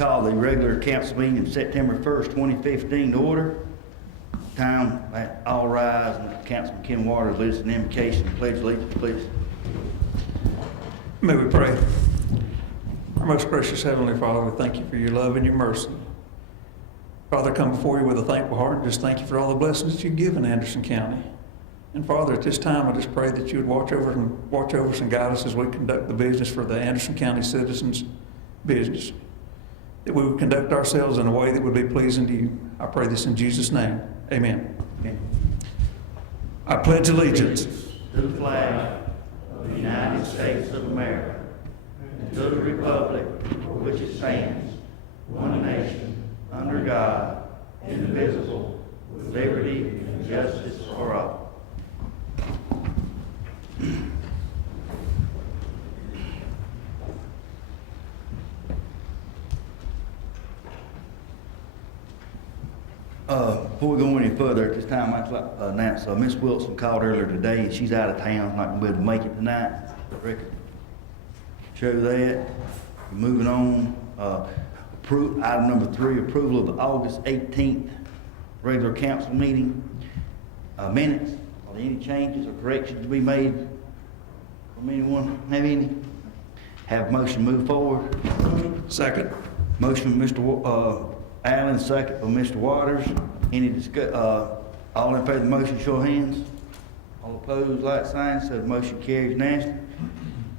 call the regular council meeting of September 1st, 2015 to order. Time, all rise, and Councilman Ken Waters leads an invocation and pledge allegiance, please. May we pray. Our most gracious Heavenly Father, we thank you for your love and your mercy. Father, come before you with a thankful heart and just thank you for all the blessings that you've given Anderson County. And Father, at this time, I just pray that you would watch over us and guide us as we conduct the business for the Anderson County citizens' business. That we would conduct ourselves in a way that would be pleasing to you. I pray this in Jesus' name. Amen. Amen. I pledge allegiance To the flag of the United States of America and to the republic for which it stands, one nation, under God, indivisible, with liberty and justice for all. Before we go any further, at this time, I'd like to announce Miss Wilson called earlier today, and she's out of town, not going to be able to make it tonight. Record show that. Moving on, item number 3, approval of the August 18th regular council meeting minutes. Are there any changes or corrections to be made from anyone? Have any? Have a motion move forward. Second. Motion from Mr. Allen, second from Mr. Waters. Any all in favor of the motion, show of hands. All opposed, like sign. So the motion carries unanimously.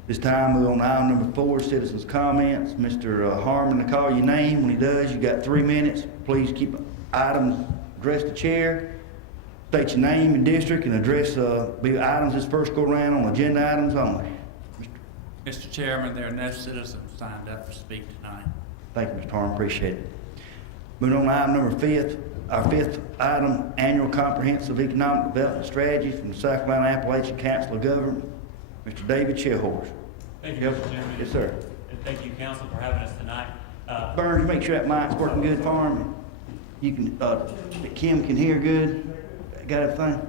This time we're on item number 4, citizens' comments. Mr. Harmon, to call your name. When he does, you got 3 minutes. Please keep items addressed to chair. State your name and district and address be items this first go around on agenda items only. Mr. Chairman, there are no citizens signed up to speak tonight. Thank you, Mr. Harmon. Appreciate it. Moving on to item number 5, our 5th item, annual comprehensive economic development strategy from the South Carolina Appalachian Council of Government, Mr. David Chilhorst. Thank you, Mr. Chairman. Yes, sir. And thank you, council, for having us tonight. Burns, make sure that mic's working good for him. You can, that Kim can hear good. Got everything?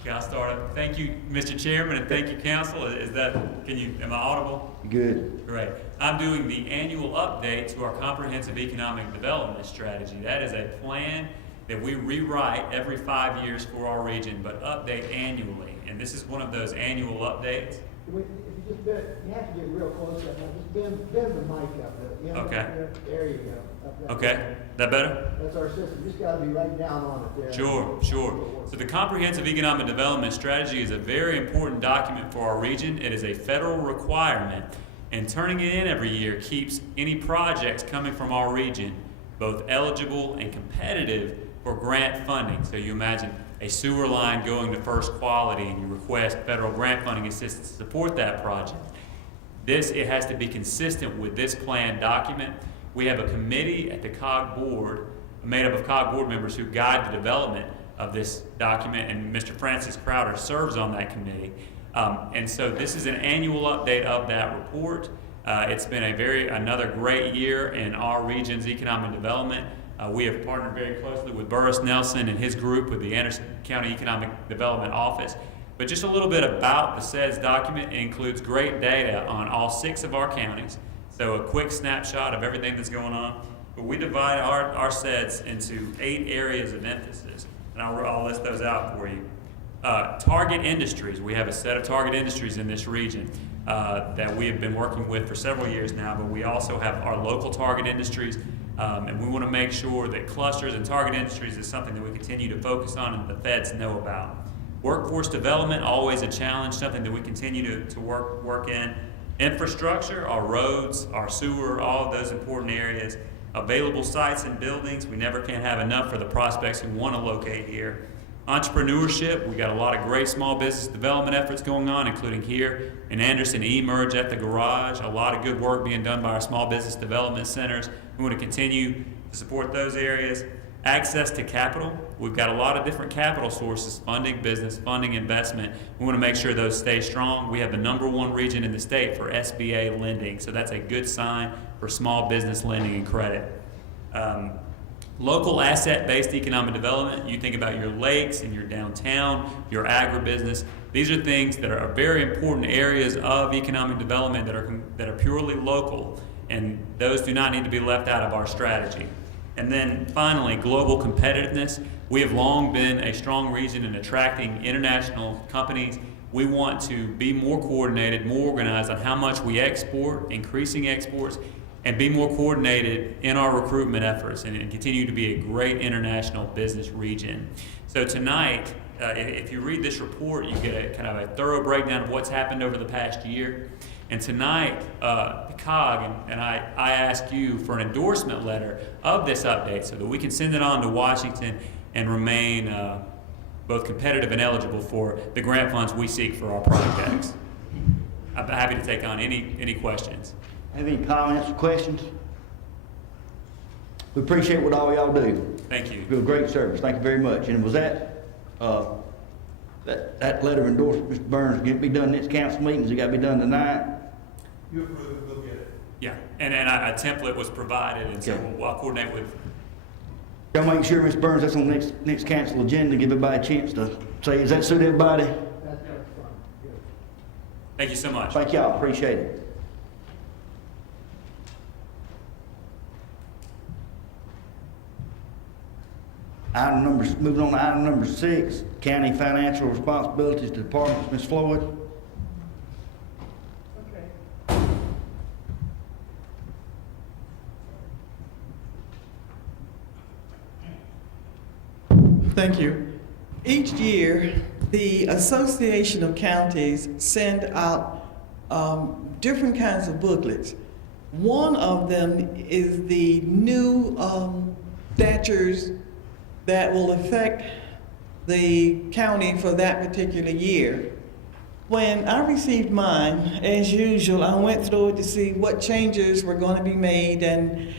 Okay, I'll start up. Thank you, Mr. Chairman, and thank you, council. Am I audible? Good. Great. I'm doing the annual update to our comprehensive economic development strategy. That is a plan that we rewrite every 5 years for our region, but update annually. And this is one of those annual updates. If you just bend, you have to get real close up now. Just bend the mic up there. You know, Okay. There you go. Up there. Okay, that better? That's our system. Just got to be right down on it there. Sure. So the Comprehensive Economic Development Strategy is a very important document for our region. It is a federal requirement, and turning it in every year keeps any projects coming from our region both eligible and competitive for grant funding. So you imagine a sewer line going to First Quality and you request federal grant funding assistance to support that project. It has to be consistent with this plan document. We have a committee at the COG board, made up of COG board members who guide the development of this document, and Mr. Francis Crowder serves on that committee. And so this is an annual update of that report. It's been another great year in our region's economic development. We have partnered very closely with Burris Nelson and his group with the Anderson County Economic Development Office. But just a little bit about the SEDS document. It includes great data on all 6 of our counties. So a quick snapshot of everything that's going on. But we divide our SEDS into 8 areas of emphasis, and I'll list those out for you. Target industries. We have a set of target industries in this region that we have been working with for several years now, but we also have our local target industries, and we want to make sure that clusters and target industries is something that we continue to focus on and the feds know about. Workforce development, always a challenge, something that we continue to work in. Infrastructure, our roads, our sewer, all of those important areas. Available sites and buildings, we never can have enough for the prospects who want to locate here. Entrepreneurship, we got a lot of great small business development efforts going on, including here in Anderson, eMerge at the garage. A lot of good work being done by our small business development centers. We want to continue to support those areas. Access to capital. We've got a lot of different capital sources, funding business, funding investment. We want to make sure those stay strong. We have the #1 region in the state for SBA lending, so that's a good sign for small business lending and credit. Local asset-based economic development. You think about your lakes and your downtown, your agribusiness. These are things that are very important areas of economic development that are purely local. and those do not need to be left out of our strategy. And then finally, global competitiveness. We have long been a strong region in attracting international companies. We want to be more coordinated, more organized on how much we export, increasing exports, and be more coordinated in our recruitment efforts and continue to be a great international business region. So tonight, if you read this report, you get a kind of a thorough breakdown of what's happened over the past year. And tonight, the COG and I ask you for an endorsement letter of this update so that we can send it on to Washington and remain both competitive and eligible for the grant funds we seek for our projects. I'm happy to take on any questions. Have any comments or questions? We appreciate what all y'all do. Thank you. You do a great service. Thank you very much. And was that letter of endorsement, Mr. Burns, can it be done next council meeting? Has it got to be done tonight? You approve it, we'll get it. Yeah, and a template was provided, and so Okay. I'll coordinate with. Y'all make sure, Mr. Burns, that's on next council agenda, give everybody a chance to say, does that suit everybody? That's fine, good. Thank you so much. Thank y'all, appreciate it. Moving on to item number 6, county financial responsibilities to departments. Ms. Floyd? Thank you. Each year, the Association of Counties send out different kinds of booklets. One of them is the new statutes that will affect the county for that particular year. When I received mine, as usual, I went through it to see what changes were going to be made and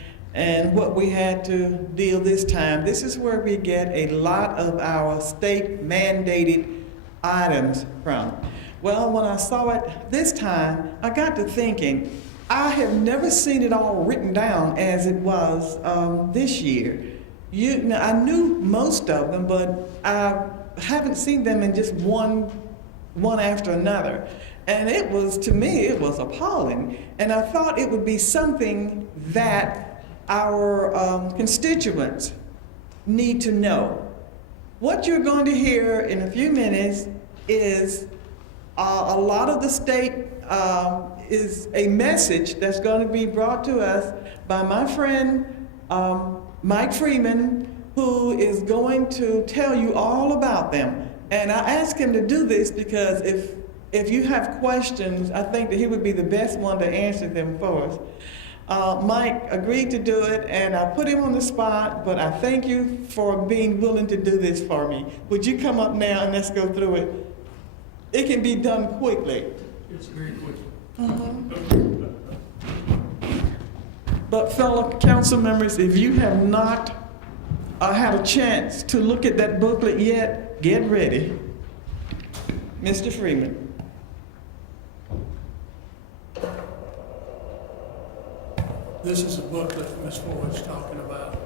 what we had to deal this time. This is where we get a lot of our state mandated items from. Well, when I saw it this time, I got to thinking, I have never seen it all written down as it was this year. I knew most of them, but I haven't seen them in just one after another. And it was, to me, it was appalling. And I thought it would be something that our constituents need to know. What you're going to hear in a few minutes is a lot of the state is a message that's going to be brought to us by my friend Mike Freeman, who is going to tell you all about them. And I asked him to do this because if you have questions, I think that he would be the best one to answer them for us. Mike agreed to do it, and I put him on the spot, but I thank you for being willing to do this for me. Would you come up now and let's go through it? It can be done quickly. It's very quick. But fellow council members, if you have not had a chance to look at that booklet yet, get ready. Mr. Freeman. This is a booklet Ms. Floyd's talking about.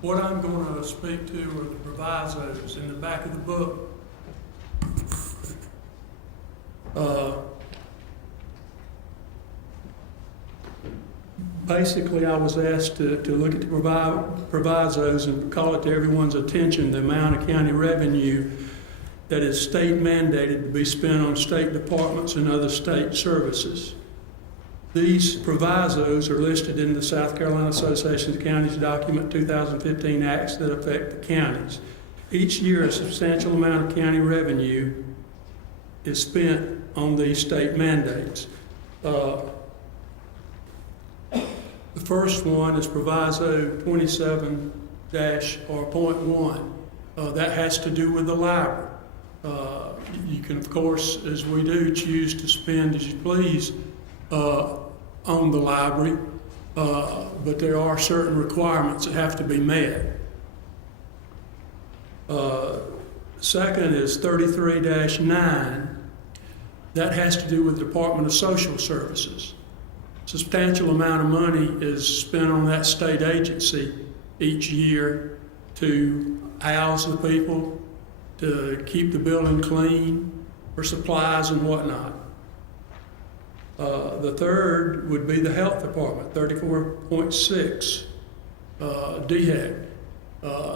What I'm going to speak to are the provisos in the back of the book. Basically, I was asked to look at the provisos and call it to everyone's attention the amount of county revenue that is state mandated to be spent on state departments and other state services. These provisos are listed in the South Carolina Association of Counties Document 2015 Acts that affect the counties. Each year, a substantial amount of county revenue is spent on these state mandates. The first one is Proviso 27-.1. That has to do with the library. You can, of course, as we do, choose to spend as you please on the library, but there are certain requirements that have to be met. Second is 33-9. That has to do with the Department of Social Services. Substantial amount of money is spent on that state agency each year to house the people, to keep the building clean, for supplies and whatnot. The third would be the health department, 34.6 DHEC.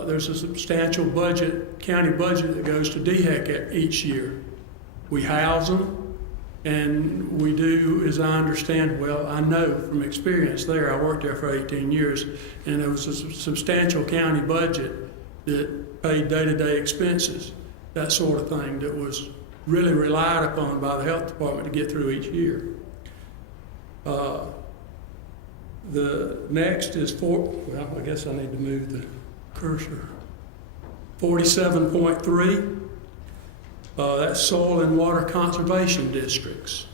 There's a substantial budget, county budget that goes to DHEC each year. We house them, and we do, as I understand, well, I know from experience there, I worked there for 18 years, and there was a substantial county budget that paid day-to-day expenses, that sort of thing, that was really relied upon by the health department to get through each year. The next is well, I guess I need to move the cursor. 47.3, that's soil and water conservation districts.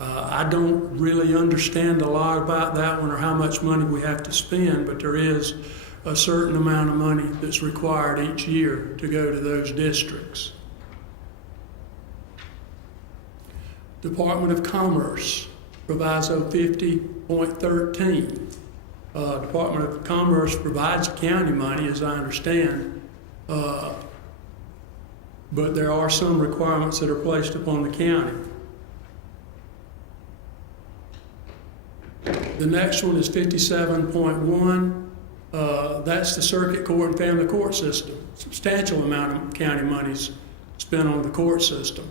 I don't really understand a lot about that one or how much money we have to spend, but there is a certain amount of money that's required each year to go to those districts. Department of Commerce, Proviso 50.13. Department of Commerce provides county money, as I understand, but there are some requirements that are placed upon the county. The next one is 57.1. That's the circuit court and family court system. Substantial amount of county money's spent on the court system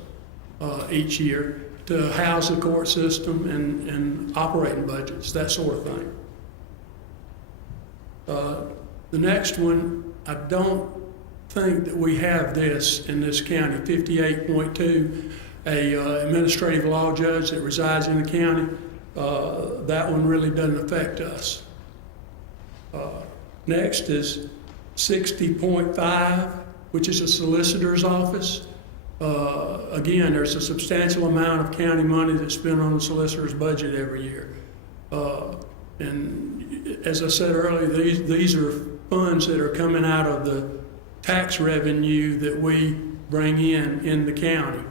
each year to house the court system and operating budgets, that sort of thing. The next one, I don't think that we have this in this county. 58.2, a administrative law judge that resides in the county. That one really doesn't affect us. Next is 60.5, which is a solicitor's office. Again, there's a substantial amount of county money that's spent on the solicitor's budget every year. And as I said earlier, these are funds that are coming out of the tax revenue that we bring in the county.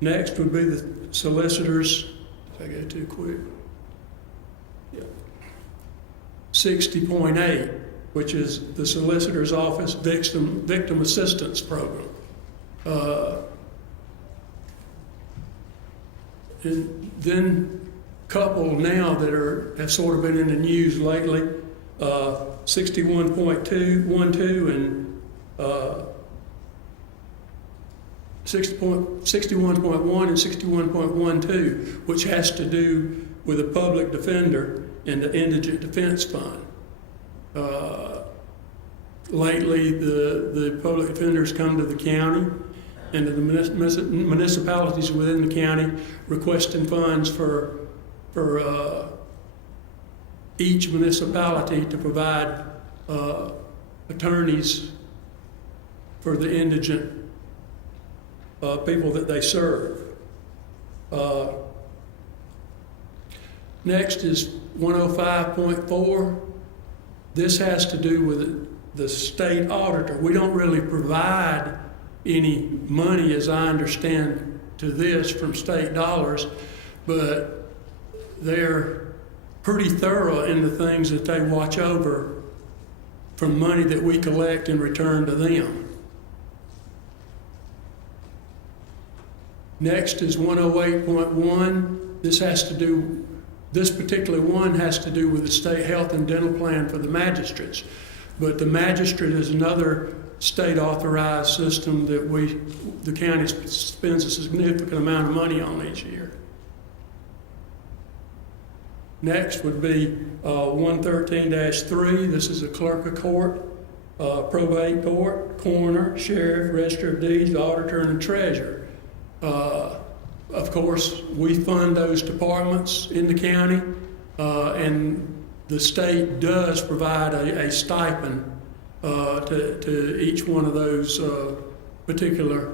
Next would be the solicitors. If I go too quick. 60.8, which is the Solicitor's Office Victim Assistance Program. And then couple now that have sort of been in the news lately, 61.12 and 61.1 and 61.12, which has to do with a public defender and the Indigent Defense Fund. Lately, the public defenders come to the county and to the municipalities within the county requesting funds for each municipality to provide attorneys for the indigent people that they serve. Next is 105.4. This has to do with the state auditor. We don't really provide any money, as I understand, to this from state dollars, but they're pretty thorough in the things that they watch over from money that we collect and return to them. Next is 108.1. This particular one has to do with the state health and dental plan for the magistrates. But the magistrate is another state authorized system that the county spends a significant amount of money on each year. Next would be 113-3. This is a clerk of court, probate court, coroner, sheriff, register of deeds, auditor, and treasurer. Of course, we fund those departments in the county, and the state does provide a stipend to each one of those particular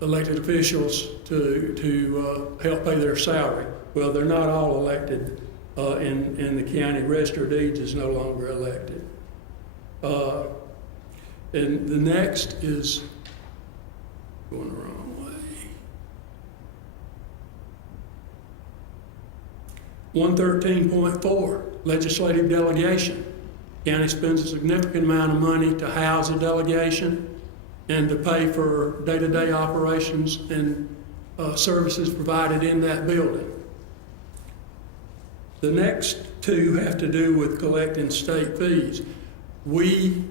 elected officials to help pay their salary. Well, they're not all elected in the county. Register of deeds is no longer elected. And the next is going the wrong way. 113.4, legislative delegation. County spends a significant amount of money to house a delegation and to pay for day-to-day operations and services provided in that building. The next two have to do with collecting state fees. We,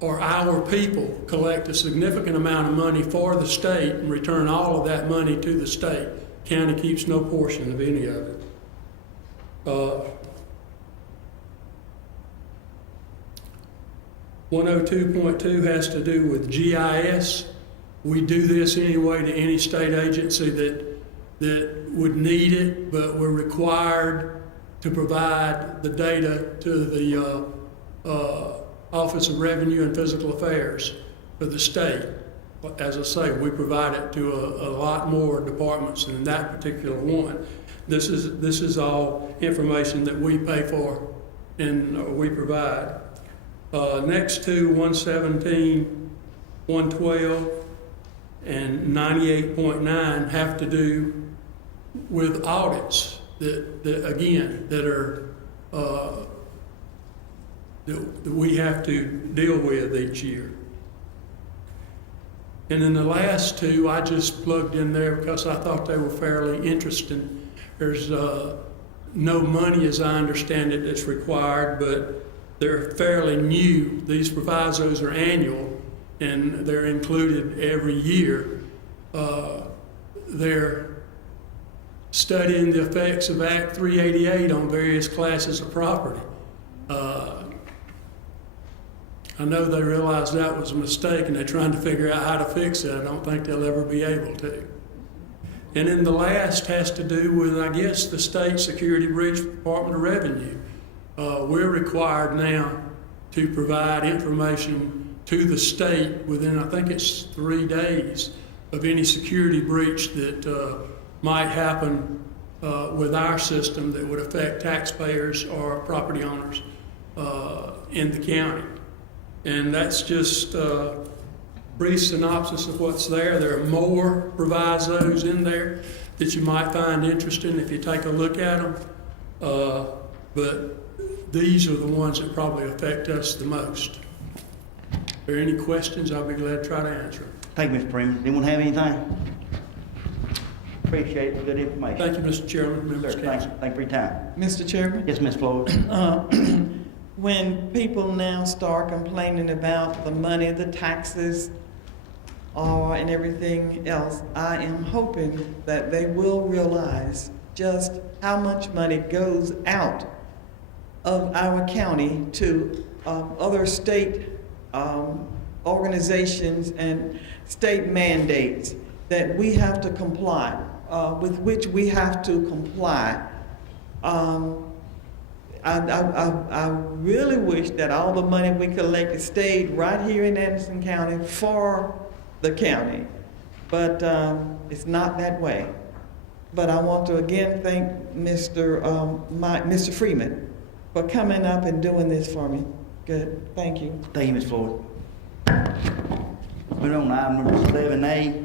or our people, collect a significant amount of money for the state and return all of that money to the state. County keeps no portion of any of it. 102.2 has to do with GIS. We do this anyway to any state agency that would need it, but we're required to provide the data to the Office of Revenue and Fiscal Affairs for the state. As I say, we provide it to a lot more departments than that particular one. This is all information that we pay for and we provide. Next to 117, 112, and 98.9 have to do with audits that we have to deal with each year. And then the last two I just plugged in there because I thought they were fairly interesting. There's no money, as I understand it, that's required, but they're fairly new. These provisos are annual, and they're included every year. They're studying the effects of Act 388 on various classes of property. I know they realized that was a mistake, and they're trying to figure out how to fix it. I don't think they'll ever be able to. And then the last has to do with, I guess, the state security breach for the Department of Revenue. We're required now to provide information to the state within, I think it's 3 days, of any security breach that might happen with our system that would affect taxpayers or property owners in the county. And that's just a brief synopsis of what's there. There are more provisos in there that you might find interesting if you take a look at them. But these are the ones that probably affect us the most. If there are any questions, I'll be glad to try to answer them. Thank you, Mr. Freeman. Anyone have anything? Appreciate it, good information. Thank you, Mr. Chairman, members Sir, of council. thank you for your time. Mr. Chairman? Yes, Ms. Floyd. When people now start complaining about the money, the taxes, and everything else, I am hoping that they will realize just how much money goes out of our county to other state organizations and state mandates that we have to comply, with which we have to comply. I really wish that all the money we collected stayed right here in Anderson County for the county, but it's not that way. But I want to again thank Mr. Freeman for coming up and doing this for me. Good, thank you. Thank you, Ms. Floyd. Moving on to item number 7A,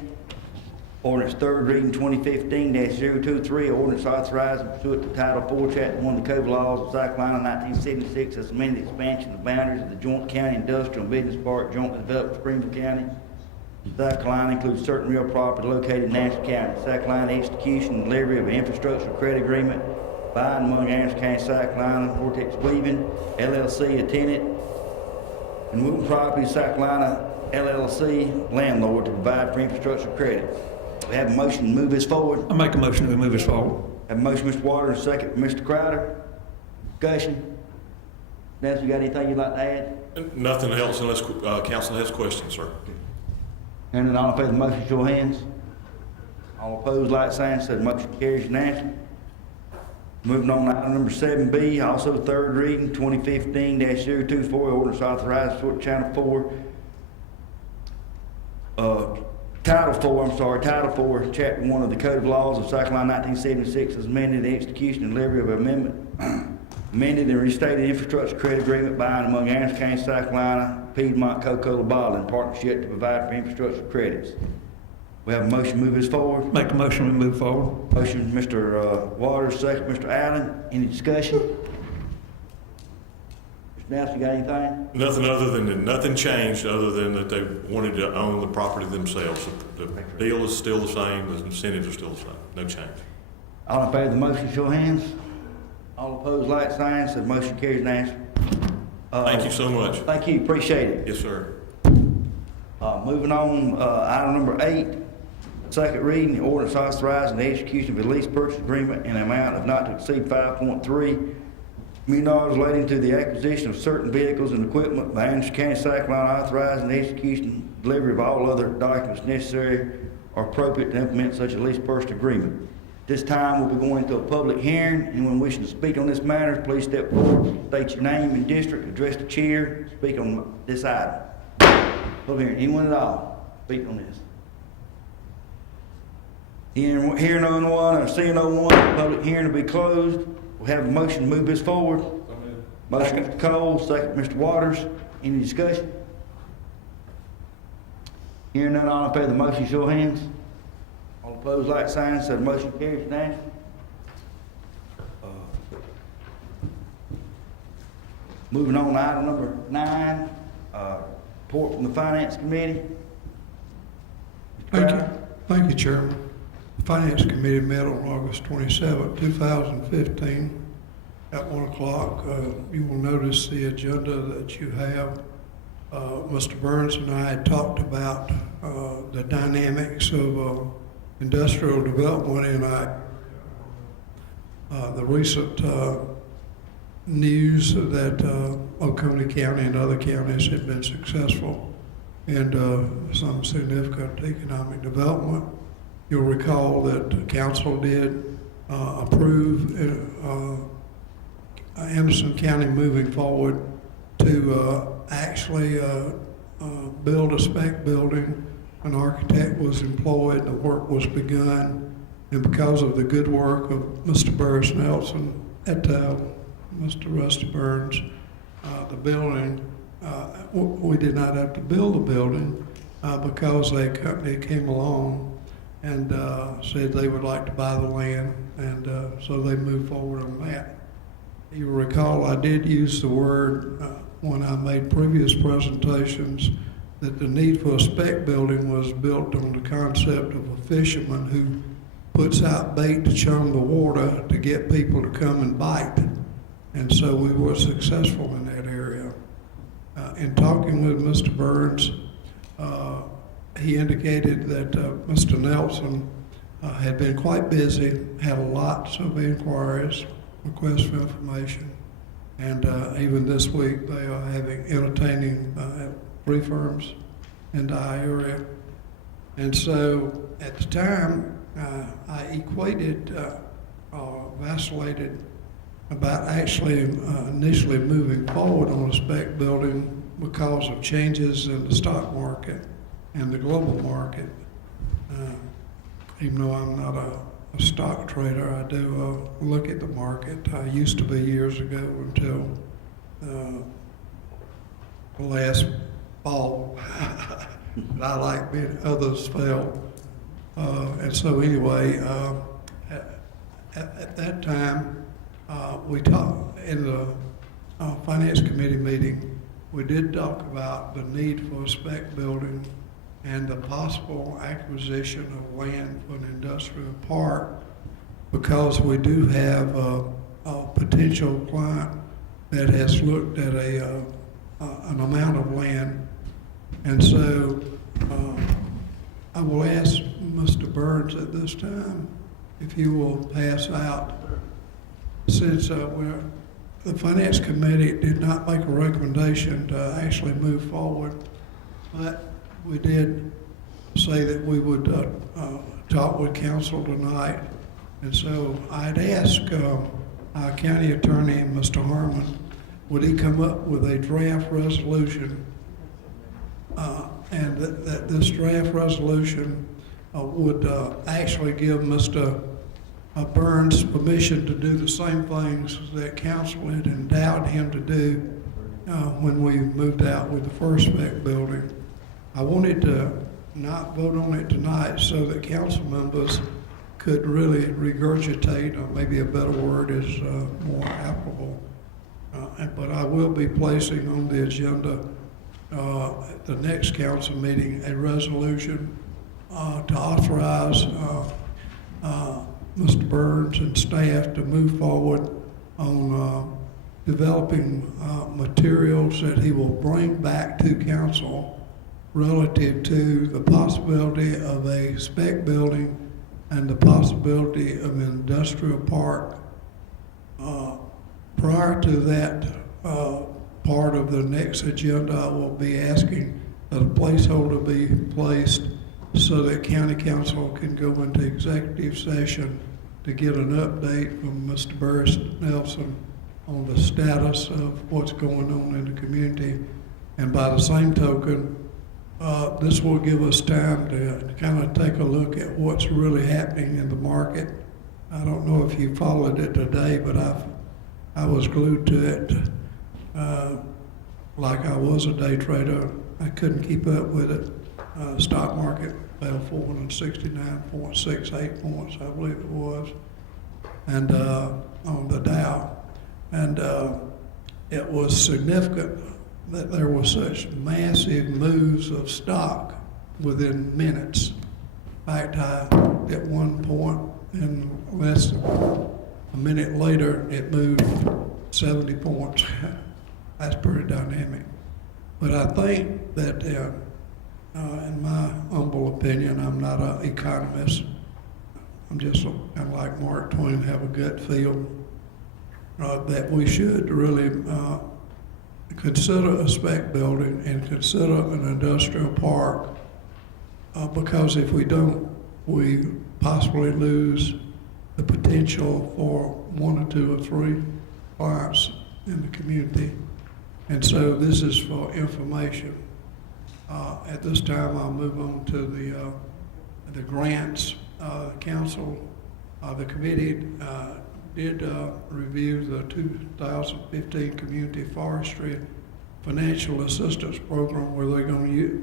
ordinance third reading 2015-023, ordinance authorizing pursuant to Title 4, Chapter 1 of the Code of Laws of South Carolina 1976 as amended expansion of the boundaries of the Joint County Industrial and Business Park jointly developed with Springfield County. South Carolina includes certain real property located in Anderson County. South Carolina execution and delivery of an infrastructure credit agreement by and among Anderson County, South Carolina, Vortex Weaving, LLC, a tenant, and Wooten Properties, South Carolina, LLC, landlord to provide for infrastructure credit. We have a motion to move this forward. I make a motion that we move this forward. Have a motion, Mr. Waters, a second from Mr. Crowder. Discussion. Nancy, you got anything you'd like to add? Nothing else unless council has questions, sir. And then all in favor of the motion, show of hands. All opposed, like sign, so the motion carries unanimously. Moving on to item number 7B, also third reading, 2015-024, ordinance authorized for Channel 4, Title 4, Chapter 1 of the Code of Laws of South Carolina 1976 as amended, the execution and delivery of amendment, amended and restated infrastructure credit agreement by and among Anderson County, South Carolina, Piedmont Coca-Cola Bottling Partnership to provide for infrastructure credits. We have a motion to move this forward. Make a motion, we move forward. Motion, Mr. Waters, second, Mr. Allen. Any discussion? Mr. Nelson, got anything? Nothing other than, that nothing changed other than that they wanted to own the property themselves. The deal is still the same, the incentives are still the same, no change. All in favor of the motion, show of hands. All opposed, like sign, so the motion carries unanimously. Thank you so much. Thank you, appreciate it. Yes, sir. Moving on, item number 8, second reading, the ordinance authorizing the execution of a lease purchase agreement in an amount of not to exceed $5.3 million relating to the acquisition of certain vehicles and equipment by Anderson County, South Carolina, authorizing the execution, delivery of all other documents necessary or appropriate to implement such a lease purchase agreement. This time, we'll be going into a public hearing. Anyone wishing to speak on this matter, please step forward, state your name and district, address the chair, speak on this item. Public hearing, anyone at all, speak on this. Hearing on one or seeing on one, public hearing will be closed. We'll have a motion to move this forward. Motion, Mr. Cole, second, Mr. Waters. Any discussion? Hearing none, all in favor of the motion, show of hands. All opposed, like sign, so the motion carries unanimously. Moving on to item number 9, report from the Finance Committee. Thank you, Chairman. The Finance Committee met on August 27, 2015 at 1 o'clock. You will notice the agenda that you have. Mr. Burns and I had talked about the dynamics of industrial development in the recent news that Oconee County and other counties have been successful in some significant economic development. You'll recall that council did approve Anderson County moving forward to actually build a spec building. An architect was employed, the work was begun, and because of the good work of Mr. Burris Nelson et al., Mr. Rusty Burns, the building, we did not have to build the building because a company came along and said they would like to buy the land, and so they moved forward on that. You recall I did use the word when I made previous presentations that the need for a spec building was built on the concept of a fisherman who puts out bait to chum the water to get people to come and bite. And so we were successful in that area. In talking with Mr. Burns, he indicated that Mr. Nelson had been quite busy, had lots of inquiries, requests for information, and even this week they are entertaining 3 firms in the area. And so at the time, I equated, vacillated about actually initially moving forward on a spec building because of changes in the stock market and the global market. Even though I'm not a stock trader, I do look at the market. I used to be years ago until the last fall. I like being others fail. And so anyway, at that time, we talked in the Finance Committee meeting, we did talk about the need for a spec building and the possible acquisition of land for an industrial park, because we do have a potential client that has looked at an amount of land. And so I will ask Mr. Burns at this time if he will pass out, since the Finance Committee did not make a recommendation to actually move forward, but we did say that we would talk with council tonight. And so I'd ask our county attorney, Mr. Harmon, would he come up with a draft resolution, and that this draft resolution would actually give Mr. Burns permission to do the same things that council had endowed him to do when we moved out with the first spec building. I wanted to not vote on it tonight so that council members could really regurgitate, or maybe a better word is more applicable. But I will be placing on the agenda at the next council meeting a resolution to authorize Mr. Burns and staff to move forward on developing materials that he will bring back to council relative to the possibility of a spec building and the possibility of an industrial park. Prior to that part of the next agenda, I will be asking that a placeholder be placed so that county council can go into executive session to get an update from Mr. Burris Nelson on the status of what's going on in the community. And by the same token, this will give us time to kind of take a look at what's really happening in the market. I don't know if you followed it today, but I was glued to it like I was a day trader. I couldn't keep up with it. Stock market fell 469.68 points, I believe it was, and on the Dow. And it was significant that there were such massive moves of stock within minutes. In fact, at one point, in less than a minute later, it moved 70 points. That's pretty dynamic. But I think that, in my humble opinion, I'm not an economist. I'm just kind of like Mark Twain, have a gut feel that we should really consider a spec building and consider an industrial park, because if we don't, we possibly lose the potential for 1 or 2 or 3 clients in the community. And so this is for information. At this time, I'll move on to the grants. Council, the committee did review the 2015 Community Forestry Financial Assistance Program, where they're going to use,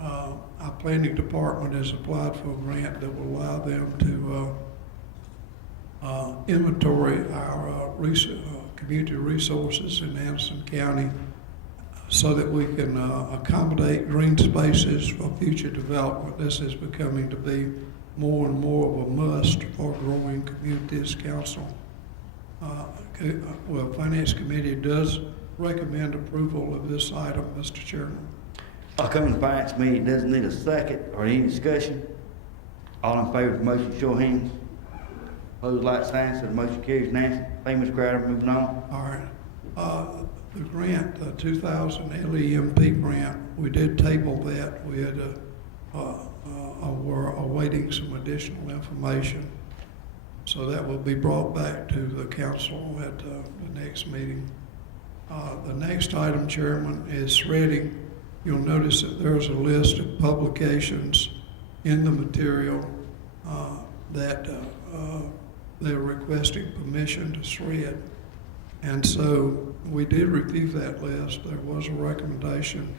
our planning department has applied for a grant that will allow them to inventory our community resources in Anderson County so that we can accommodate green spaces for future development. This is becoming to be more and more of a must for growing communities. Council, Finance Committee does recommend approval of this item, Mr. Chairman. I'll come to Finance Committee, it doesn't need a second or any discussion. All in favor of the motion, show of hands. Opposed, like sign, so the motion carries. Nancy, thank you, Mr. Crowder, moving on. All right. The grant, the 2000 LEMP grant, we did table that. We had were awaiting some additional information. So that will be brought back to the council at the next meeting. The next item, Chairman, is shredding. You'll notice that there's a list of publications in the material that they're requesting permission to shred. And so we did review that list. There was a recommendation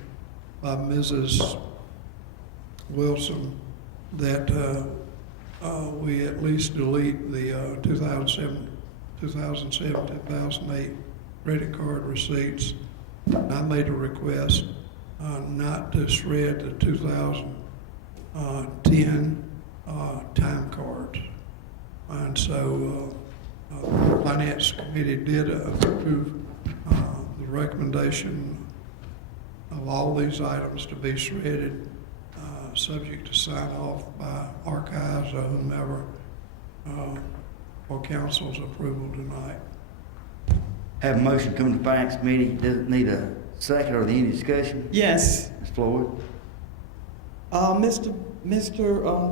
by Mrs. Wilson that we at least delete the 2007, 2008 credit card receipts. And I made a request not to shred the 2010 time cards. And so the Finance Committee did approve the recommendation of all these items to be shredded, subject to sign off by archives or whomever for council's approval tonight. Have a motion coming to Finance Committee, doesn't need a second or any discussion. Yes. Ms. Floyd? Mr.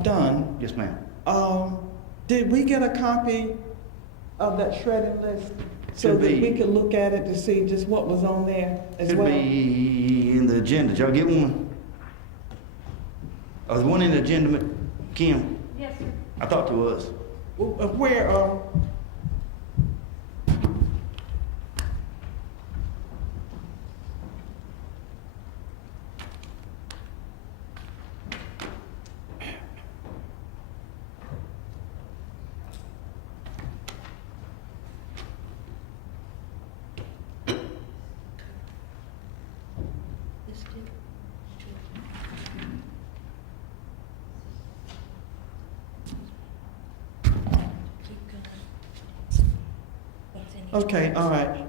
Dunn, Yes, ma'am. did we get a copy of that shredding list so Should that be. we could look at it to see just what was on there as Should well? be in the agenda. Did y'all get one? Oh, the one in the agenda, Kim? Yes, sir. I thought there was. Where, Okay, all right.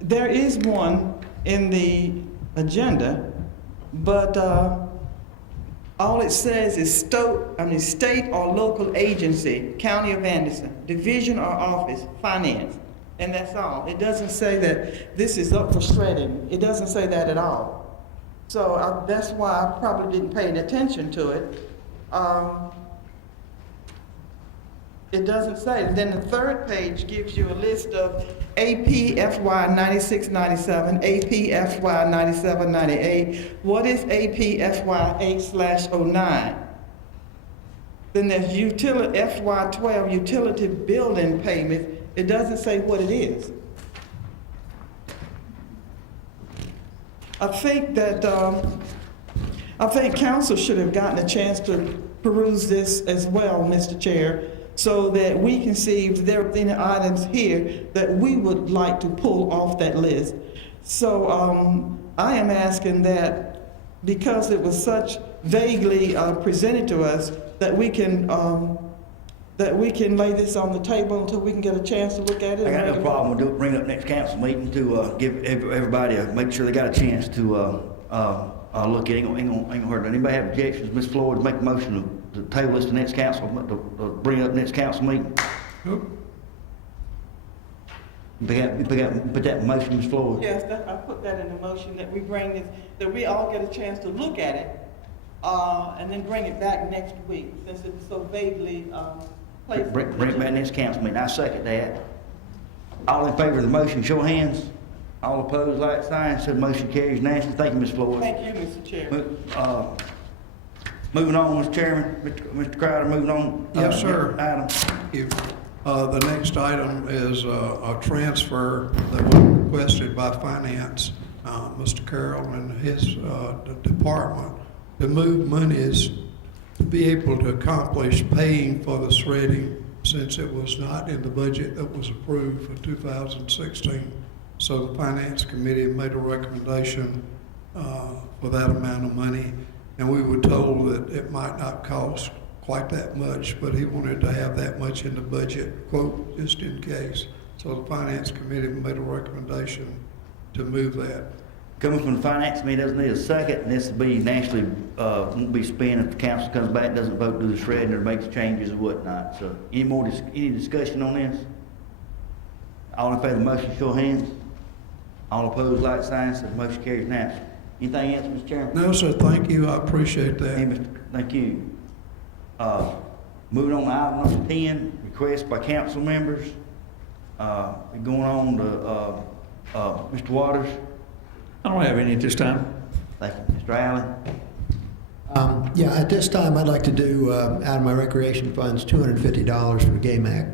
There is one in the agenda, but all it says is state or local agency, County of Anderson, division or office, finance, and that's all. It doesn't say that this is up for shredding. It doesn't say that at all. So that's why I probably didn't pay any attention to it. It doesn't say. And then the third page gives you a list of AP FY 96-97, AP FY 97-98. What is AP FY 8/09? Then there's FY 12 utility building payments. It doesn't say what it is. I think that council should have gotten a chance to peruse this as well, Mr. Chair, so that we can see if there are any items here that we would like to pull off that list. So I am asking that because it was such vaguely presented to us, that we can lay this on the table until we can get a chance to look at it. I got no problem with bring up next council meeting to give everybody, make sure they got a chance to look at it. Ain't gonna hurt. Anybody have objections? Ms. Floyd, make a motion to table this to next council, to bring it up next council meeting. Put that in motion, Ms. Floyd. Yes, I put that in the motion, that we bring this, that we all get a chance to look at it, and then bring it back next week, since it's so vaguely placed. Bring it back next council meeting. I second that. All in favor of the motion, show of hands. All opposed, like sign. So the motion carries unanimously. Thank you, Ms. Floyd. Thank you, Mr. Chairman. Moving on, Mr. Chairman, Mr. Crowder, moving on. Yes, sir. Item. Thank you. The next item is a transfer that was requested by Finance, Mr. Carroll and his department, to move monies to be able to accomplish paying for the shredding, since it was not in the budget that was approved for 2016. So the Finance Committee made a recommendation for that amount of money, and we were told that it might not cost quite that much, but he wanted to have that much in the budget, quote, just in case. So the Finance Committee made a recommendation to move that. Coming from the Finance Committee, doesn't need a second, and this will be nationally, won't be spent if the council comes back, doesn't vote to do the shredding or makes changes or whatnot. So any discussion on this? All in favor of the motion, show of hands. All opposed, like sign. So the motion carries unanimously. Anything else, Mr. Chairman? No, sir, thank you, I appreciate Hey, that. Thank you. Moving on to item number 10, requests by council members. Going on to Mr. Waters. I don't have any at this time. Thank you, Mr. Allen. Yeah, at this time, I'd like to do, out of my recreation funds, $250 for Game Act.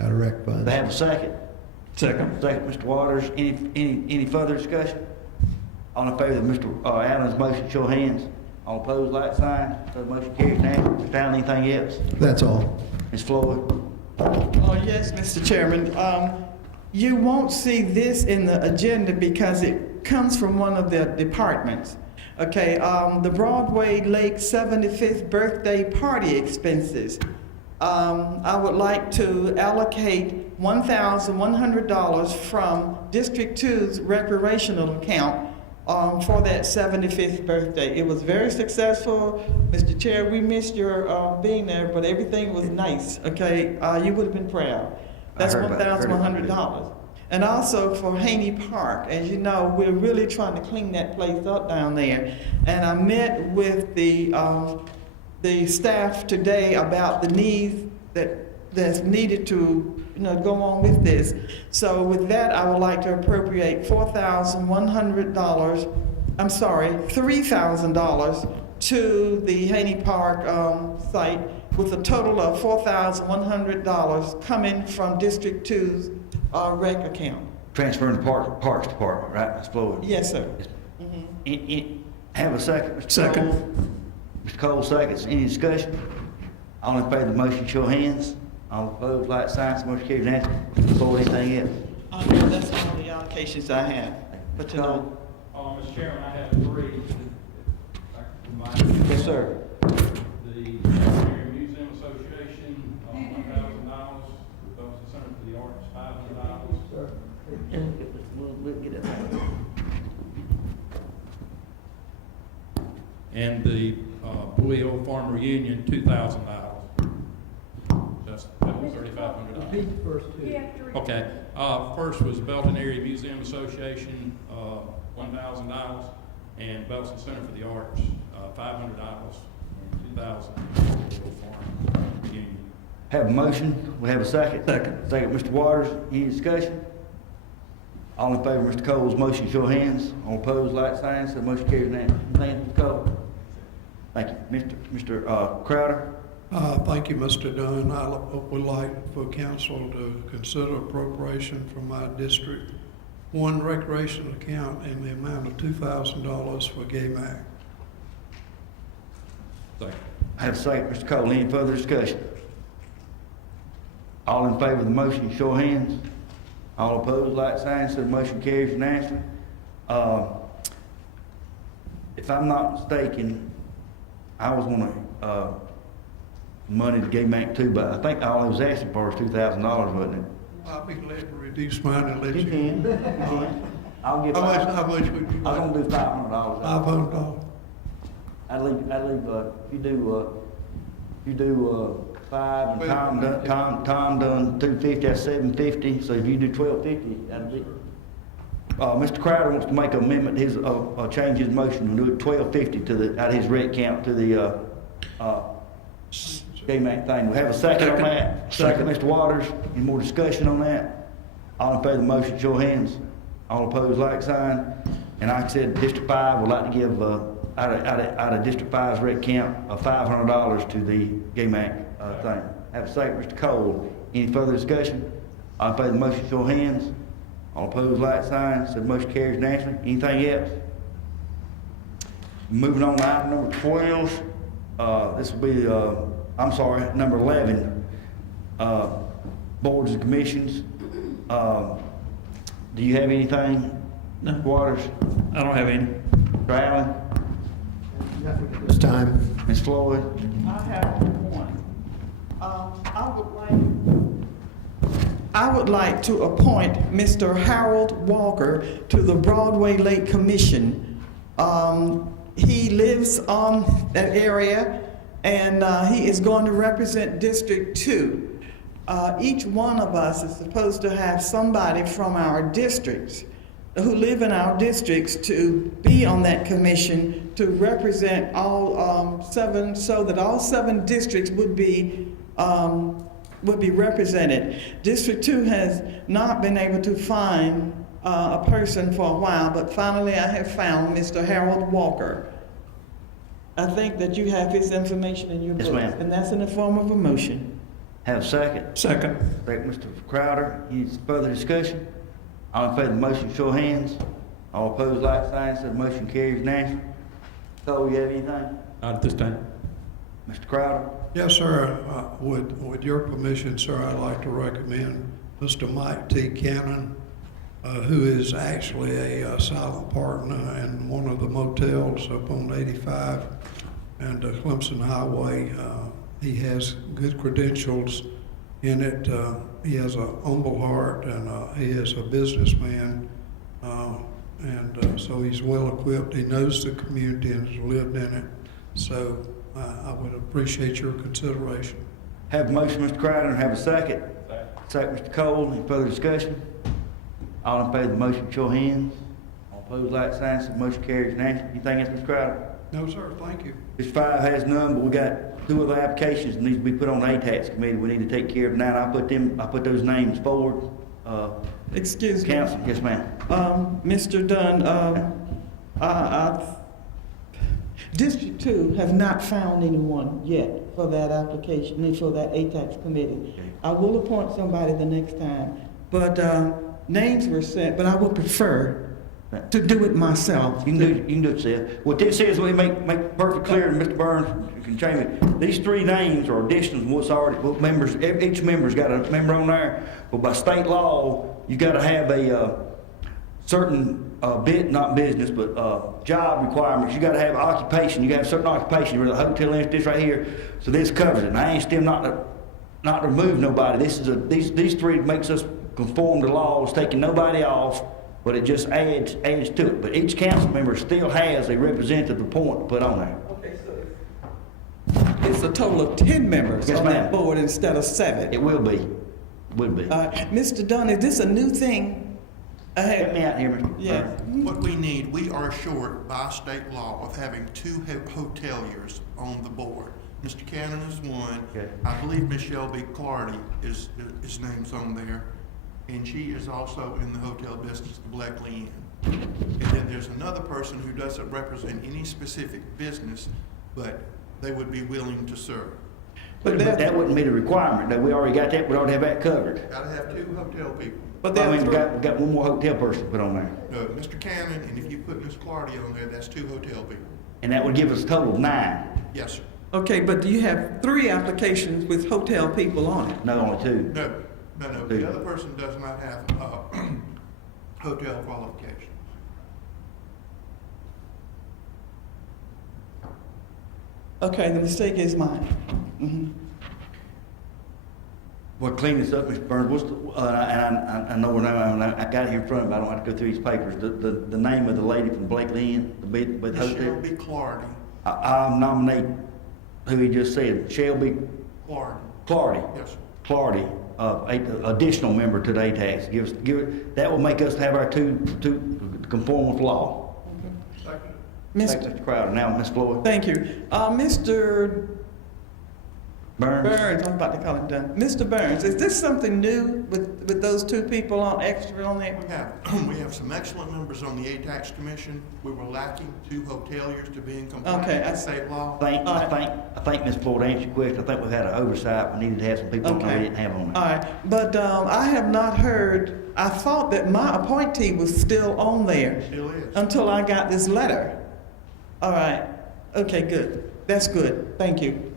Out of rec funds. They have a second. Second. Second, Mr. Waters. Any further discussion? All in favor of Mr. Allen's motion, show of hands. All opposed, like sign. So the motion carries unanimously. Mr. Allen, anything else? That's all. Ms. Floyd? Oh, yes, Mr. Chairman. You won't see this in the agenda because it comes from one of the departments. Okay, the Broadway Lake 75th birthday party expenses. I would like to allocate $1,100 from District 2's recreational account for that 75th birthday. It was very successful. Mr. Chair, we missed your being there, but everything was nice, okay? You would have been proud. That's $1,100. And also for Haney Park, as you know, we're really trying to clean that place up down there. And I met with the staff today about the needs that's needed to go on with this. So with that, I would like to appropriate $3,000 to the Haney Park site, with a total of $4,100 coming from District 2's rec account. Transferring the Parks Department, right, Ms. Floyd? Yes, sir. Have a second, Mr. Second. Cole? Mr. Cole seconds. Any discussion? All in favor of the motion, show of hands. All opposed, like sign. So motion carries unanimously. Ms. Floyd, anything else? No, that's all the allocations I have for tonight. Mr. Chairman, I have three. Yes, sir. The Museum Association, $1,000, because Center for the Arts, $500. Sir, We'll get it. And the Bowie Old Farm Reunion, $2,000. That was $3,500. repeat the first two. Okay, first was Belton Area Museum Association, $1,000, and Belton Center for the Arts, $500, and $2,000 for Farm Reunion. Have a motion, we have a second. Second. Second, Mr. Waters, any discussion? All in favor of Mr. Cole's motion, show of hands. All opposed, like sign, so motion carries unanimously. Thank you, Mr. Cole. Thank you. Mr. Crowder? Thank you, Mr. Dunn. I would like for council to consider appropriation from my district, one recreation account in the amount of $2,000 for GAMAC. Second. I have a second, Mr. Cole. Any further discussion? All in favor of the motion, show of hands. All opposed, like sign, so the motion carries unanimously. If I'm not mistaken, I was gonna, money to GAMAC too, but I think all I was asking for was $2,000, wasn't it? I'll be glad to reduce mine and let you. can. I'll give. How much would you I was like? gonna do $500. $500. I'd leave, if you do, five, and Tom done $250, that's $750, so if you do $1,250, that'd be. Mr. Crowder wants to make an amendment, change his motion and do it $1,250 to the, out of his rec count to the, GAMAC thing. We have a second on that. Second, Mr. Waters. Any more discussion on that? All in favor of the motion, show of hands. All opposed, like sign. And like I said, District 5 would like to give, out of District 5's rec count, $500 to the GAMAC thing. Have a second, Mr. Cole. Any further discussion? All in favor of the motion, show of hands. All opposed, like sign. So the motion carries naturally. Anything else? Moving on to item number 12. This will be, number 11. Boards and commissions. Do you have anything? No. Waters? I don't have any. Mr. Allen? Nothing. This time. Ms. Floyd? I have one. I would like to appoint Mr. Harold Walker to the Broadway Lake Commission. He lives on that area, and he is going to represent District 2. Each one of us is supposed to have somebody from our districts who live in our districts to be on that commission to represent all 7, so that all 7 districts would be represented. District 2 has not been able to find a person for a while, but finally I have found Mr. Harold Walker. I think that you have his information in your Yes, book, ma'am. and that's in the form of a motion. Have a second? Second. Second, Mr. Crowder. Any further discussion? All in favor of the motion, show of hands. All opposed, like sign, so the motion carries naturally. Cole, you have anything? Not at this time. Mr. Crowder? Yes, sir. With your permission, sir, I'd like to recommend Mr. Mike T. Cannon, who is actually a silent partner in one of the motels up on 85 and Clemson Highway. He has good credentials in it. He has a humble heart, and he is a businessman. So he's well equipped. He knows the community and has lived in it. So I would appreciate your consideration. Have a motion, Mr. Crowder, and have a second. Second, Mr. Cole. Any further discussion? All in favor of the motion, show of hands. All opposed, like sign, so the motion carries naturally. Anything else, Mr. Crowder? No, sir, thank you. District 5 has none, but we got 2 other applications that need to be put on the ATAX committee. We need to take care of now. I put those names forward. Excuse me. Council, yes, ma'am. Mr. Dunn, District 2 have not found anyone yet for that application, for that ATAX committee. I will appoint somebody the next time, but names were sent, but I would prefer to do it myself. You can do it, Seth. What this says, let me make perfect clear, and Mr. Burns can change it. These 3 names are additions to what members, each member's got a member on there. But by state law, you gotta have a certain not business, but job requirements. You gotta have occupation. You gotta have certain occupation. You're the hotel industry right here. So this covers it. And I asked them not to not remove nobody. These three makes us conform to laws, taking nobody off, but it just adds to it. But each council member still has a representative appoint to put on there. Okay, so it's a total of 10 members Yes, on ma'am. that board instead of 7. It will be, would be. Mr. Dunn, is this a new thing? Help me out here, Mr. Yeah. What we need, we are short by state law of having 2 hoteliers on the board. Mr. Cannon is one. Okay. I believe Miss Shelby Clardy is, his name's on there. And she is also in the hotel business, the Blackley Inn. And then there's another person who doesn't represent any specific business, but they would be willing to serve. But that wouldn't be the requirement, though. We already got that, we already have that covered. Gotta have 2 hotel people. But I there mean, we are got one more hotel person to put on there. Mr. Cannon, and if you put Miss Clardy on there, that's 2 hotel people. And that would give us a total of 9. Yes, sir. Okay, but do you have 3 applications with hotel people on it? No, only 2. No. The other person does not have hotel qualifications. Okay, the mistake is mine. Well, clean this up, Mr. Burns. What's the, and I know her name, I got it here in front of me, I don't have to go through these papers. The name of the lady from Blakely Inn, the bid, with hotel. Shelby Clardy. I nominate who he just said, Shelby Clardy. Yes, sir. Clardy, additional member to the ATAX. Give it, that will make us have our two conform with law. Thanks, Mr. Crowder. Now, Ms. Floyd. Thank you. Mr. Burns. I'm about to call him Dunn. Mr. Burns, is this something new with those 2 people on extra on there? We have some excellent members on the ATAX Commission. We were lacking 2 hoteliers to be in compliance Okay, with state law. I think Ms. Floyd answered your question. I think we've had an oversight. We needed to have some people on there we didn't have on there. All right, but I have not heard, I thought that my appointee was still on there Still is. until I got this letter. All right, okay, good. That's good. Thank you.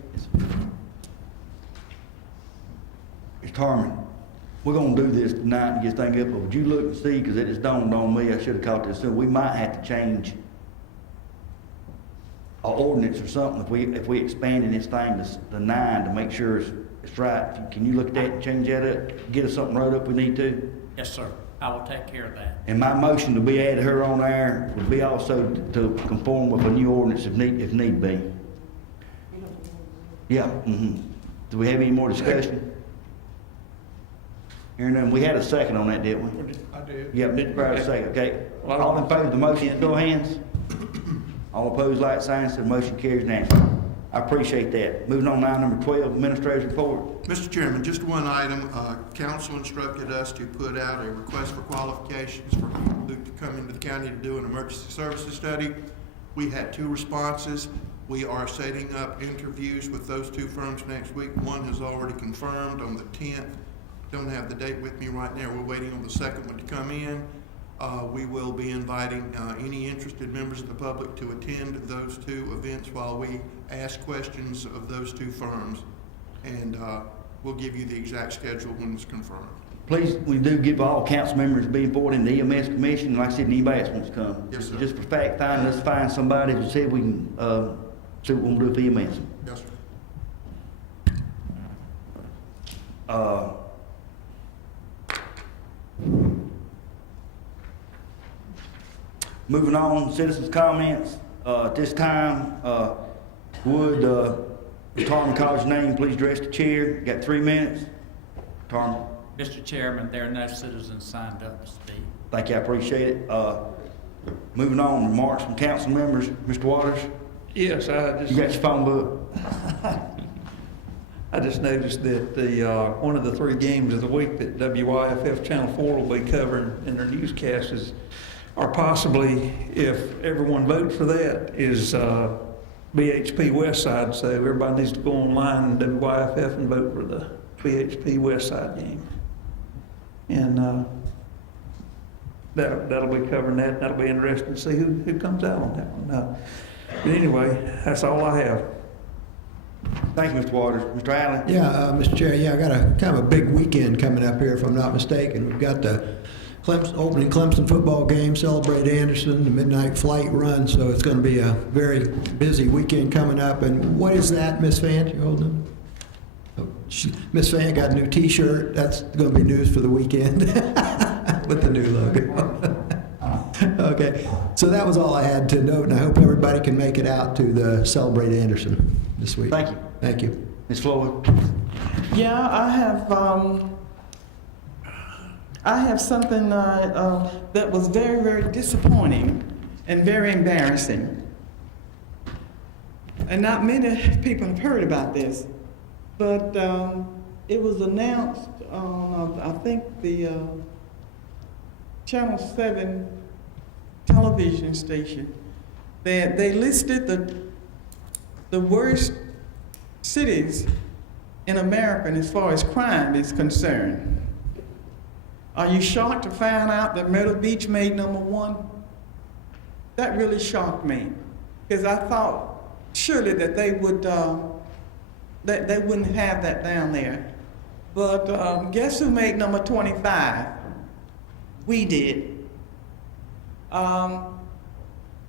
Mr. Harmon, we're gonna do this tonight and get this thing up, but would you look and see, because it just dawned on me, I should have caught this soon, we might have to change our ordinance or something if we expanded this thing to 9 to make sure it's right. Can you look at that and change that up, get us something wrote up if we need to? Yes, sir. I will take care of that. And my motion to be added her on there would be also to conform with a new ordinance if need be. Yeah, Do we have any more discussion? Hearing none, we had a second on that, didn't we? I did. Yeah, Mr. Crowder, second, okay. All in favor of the motion, show of hands. All opposed, like sign, so the motion carries unanimously. I appreciate that. Moving on to item number 12, Administrator's Report. Mr. Chairman, just one item. Council instructed us to put out a request for qualifications for people who come into the county to do an emergency services study. We had 2 responses. We are setting up interviews with those 2 firms next week. One has already confirmed on the 10th. Don't have the date with me right now. We're waiting on the second one to come in. We will be inviting any interested members of the public to attend those 2 events while we ask questions of those 2 firms. And we'll give you the exact schedule when it's confirmed. Please, we do give all council members be informed in the EMS commission, like I said, anybody else wants to come. Yes, sir. Just for fact finding, let's find somebody to see if we can, see what we'll do with EMS. Yes, sir. Moving on, citizens' comments. At this time, would Mr. Harmon call his name, please address the chair. Got 3 minutes. Harmon. Mr. Chairman, there are no citizens signed up to speak. Thank you, I appreciate it. Moving on, remarks from council members. Mr. Waters, Yes, you got your phone book? I just noticed that one of the 3 games of the week that WIFF Channel 4 will be covering in their newscast is, or possibly, if everyone votes for that, is BHP Westside. So everybody needs to go online and WIFF and vote for the BHP Westside game. And that'll be covering that. That'll be interesting to see who comes out on that one. But anyway, that's all I have. Thank you, Mr. Waters. Mr. Allen? Yeah, Mr. Chair, I got a kind of a big weekend coming up here, if I'm not mistaken. We've got the opening Clemson football game, Celebrate Anderson, the midnight flight run, so it's going to be a very busy weekend coming up. And what is that, Miss Vance, you holding? Miss Fan got a new T-shirt. That's going to be news for the weekend with the new logo. Okay, so that was all I had to note, and I hope everybody can make it out to the Celebrate Anderson this week. Thank you. Thank you. Ms. Floyd? Yeah, I have something that was very, very disappointing and very embarrassing. And not many people have heard about this, but it was announced on, I think, the Channel 7 television station that they listed the worst cities in America as far as crime is concerned. Are you shocked to find out that Myrtle Beach made #1? That really shocked me, because I thought surely that they would that they wouldn't have that down there. But guess who made number 25? We did.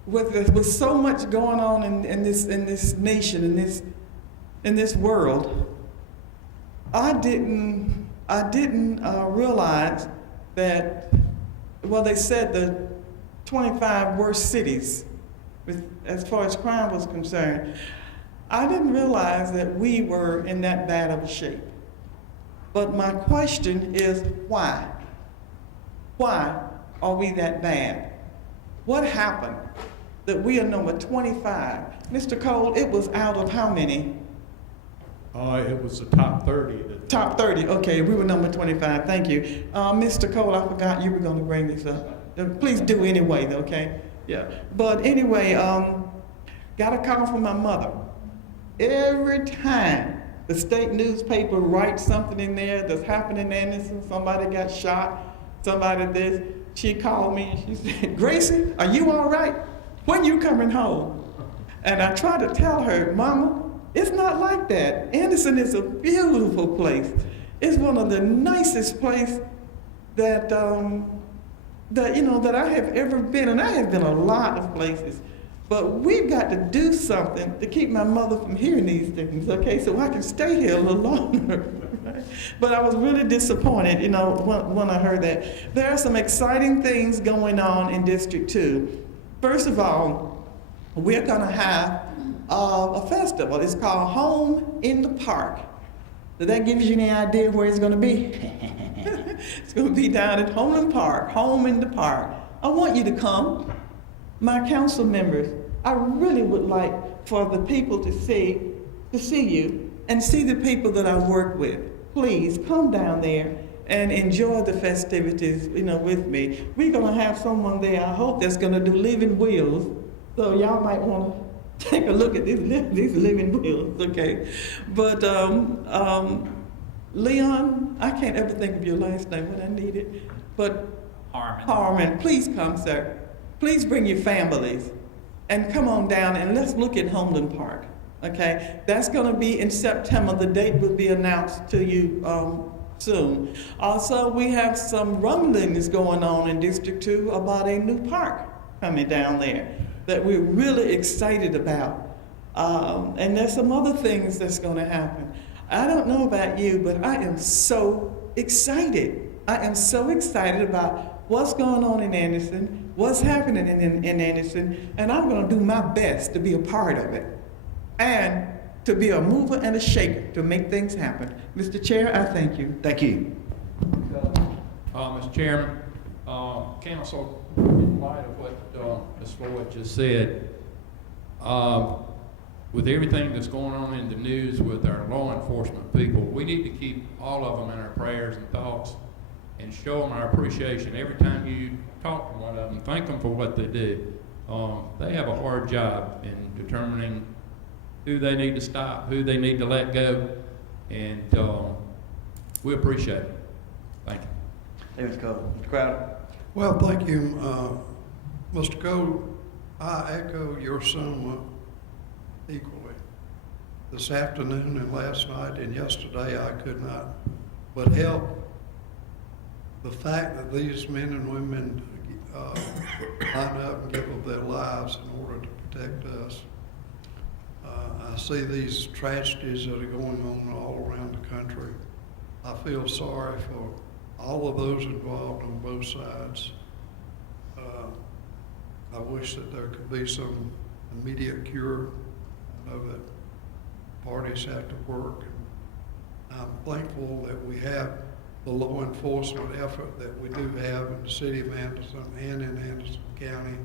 With so much going on in this nation, in this world, I didn't realize that, well, they said the 25 worst cities as far as crime was concerned. I didn't realize that we were in that bad of a shape. But my question is, why? Why are we that bad? What happened that we are number 25? Mr. Cole, it was out of how many? It was the top 30. Top 30, okay, we were number 25, thank you. Mr. Cole, I forgot you were gonna bring this up. Please do anyway, okay? Yeah, but anyway, got a call from my mother. Every time the state newspaper writes something in there that's happening in Anderson, somebody got shot, somebody this, she called me and she said, Gracie, are you all right? When you coming home? And I tried to tell her, Mama, it's not like that. Anderson is a beautiful place. It's one of the nicest places that that I have ever been, and I have been a lot of places. But we've got to do something to keep my mother from hearing these things, okay? So I can stay here a little longer. Right? But I was really disappointed, when I heard that. There are some exciting things going on in District 2. First of all, we're gonna have a festival. It's called Home in the Park. Does that give you any idea where it's gonna be? It's gonna be down at Home Park, Home in the Park. I want you to come. My council members, I really would like for the people to see you and see the people that I work with. Please come down there and enjoy the festivities, with me. We're gonna have someone there, I hope, that's gonna do living wills. So y'all might wanna take a look at these living wills, okay? But Leon, I can't ever think of your last name when I need it, but Harmon, please come, sir. Please bring your families and come on down and let's look at Homeland Park, okay? That's gonna be in September. The date will be announced to you soon. Also, we have some rumblings going on in District 2 about a new park coming down there that we're really excited about. And there's some other things that's gonna happen. I don't know about you, but I am so excited. I am so excited about what's going on in Anderson, what's happening in Anderson, and I'm gonna do my best to be a part of it and to be a mover and a shaker to make things happen. Mr. Chair, I thank you. Thank you. Mr. Chairman, Council, in light of what Ms. Floyd just said, with everything that's going on in the news with our law enforcement people, we need to keep all of them in our prayers and thoughts and show them our appreciation. Every time you talk to one of them, thank them for what they do. They have a hard job in determining who they need to stop, who they need to let go, and we appreciate it. Thank you. Hey, Mr. Cole. Mr. Crowder? Well, thank you, Mr. Cole. I echo your sentiment equally. This afternoon and last night and yesterday, I could not but help the fact that these men and women line up and give up their lives in order to protect us. I see these tragedies that are going on all around the country. I feel sorry for all of those involved on both sides. I wish that there could be some immediate cure. I know that parties have to work. I'm thankful that we have the law enforcement effort that we do have in the city of Anderson and in Anderson County.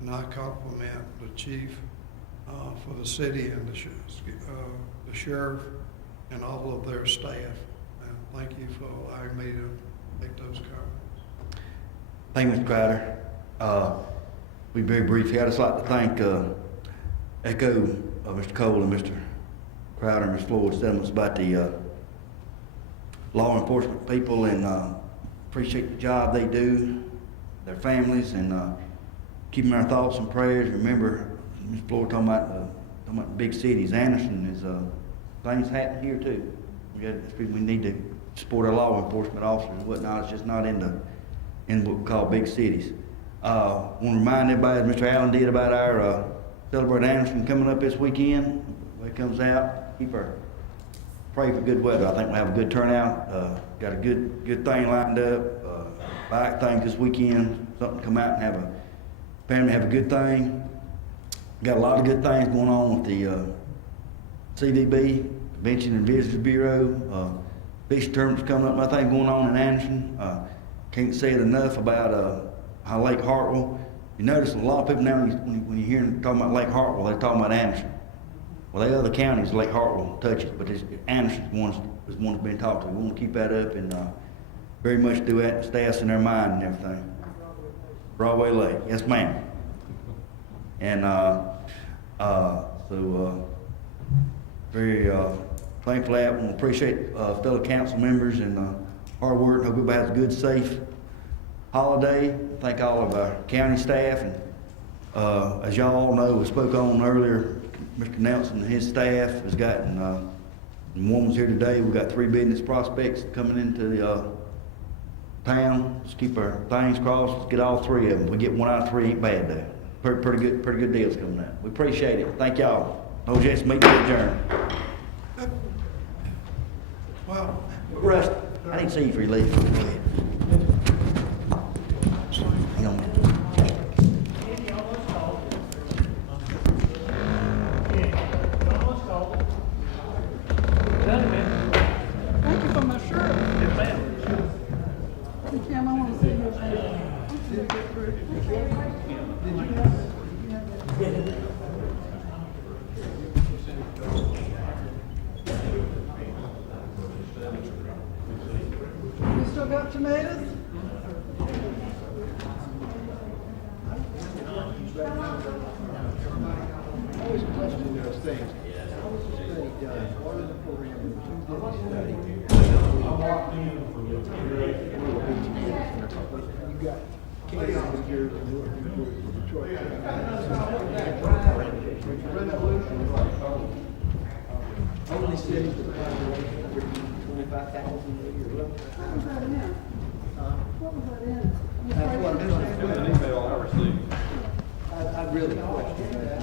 And I compliment the chief for the city and the sheriff and all of their staff. And thank you for allowing me to make those comments. Thank you, Mr. Crowder. Be very brief here. I'd just like to thank, echo Mr. Cole and Mr. Crowder and Ms. Floyd's statements about the law enforcement people, and appreciate the job they do, their families, and keeping our thoughts and prayers. Remember, Ms. Floyd talking about big cities. Anderson is things happen here too. We need to support our law enforcement officers and whatnot. It's just not in what we call big cities. Want to remind everybody, as Mr. Allen did, about our Celebrate Anderson coming up this weekend. When it comes out, pray for good weather. I think we'll have a good turnout. Got a good thing lined up. Bike thing this weekend. Something to come out and have a family have a good thing. Got a lot of good things going on with the CVB, Convention and Visitors Bureau. Fishing tournaments coming up. I think going on in Anderson. Can't say it enough about how Lake Hartwell. You notice a lot of people now when you hear them talking about Lake Hartwell, they're talking about Anderson. Well, the other counties Lake Hartwell touches, but Anderson's is one that's been talked to. We want to keep that up and very much do that. Staff's in their mind and everything. Broadway Lake, yes, ma'am. And very thankful for that. I want to appreciate fellow council members and hard work. Hope everybody has a good, safe holiday. Thank all of our county staff, and as y'all all know, we spoke on earlier, Mr. Nelson and his staff has gotten, and one was here today, we've got 3 business prospects coming into the town. Let's keep our things crossed, let's get all 3 of them. We get 1 out of 3, ain't bad though. Pretty good deals coming out. We appreciate it. Thank y'all. OJS meeting adjourned. Well, Russ, I didn't see you before you leave. Go ahead. Hang on a minute. Thank you for my shirt. Yes, ma'am. Kim, I want to see your shirt. You still got tomatoes? I always question those things. How was the study done? What is the program? Who did the study? You got Kansas with yours and Detroit. How many cities with a population of 25,000 a year? What was that in? What was that in? That's what I'm doing. An email I received. I really question that.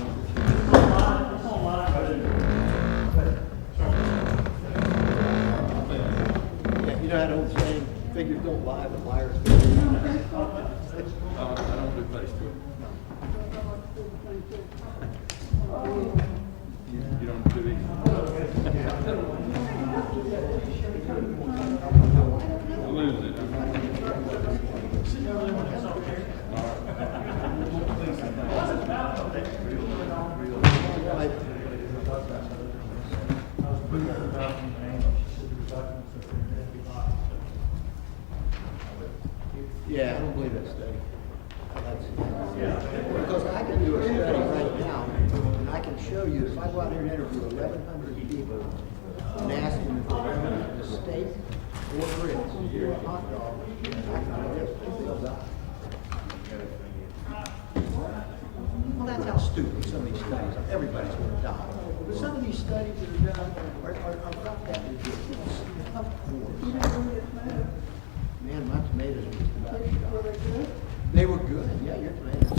Yeah, you know that old saying, figures don't lie, but liars do. I don't do Facebook. You don't do it. Lose it. Yeah, I don't believe that study. Because I can do a study right now, and I can show you, if I go out there and interview 1,100 people and ask them if they want a steak or grits or a hot dog, I can tell you they'll die. Well, that's how stupid some of these studies are. Everybody's going to die. But some of these studies that are done are not that ridiculous. Of course. Man, my tomatoes were delicious. They were good. Yeah, your tomatoes were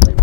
good.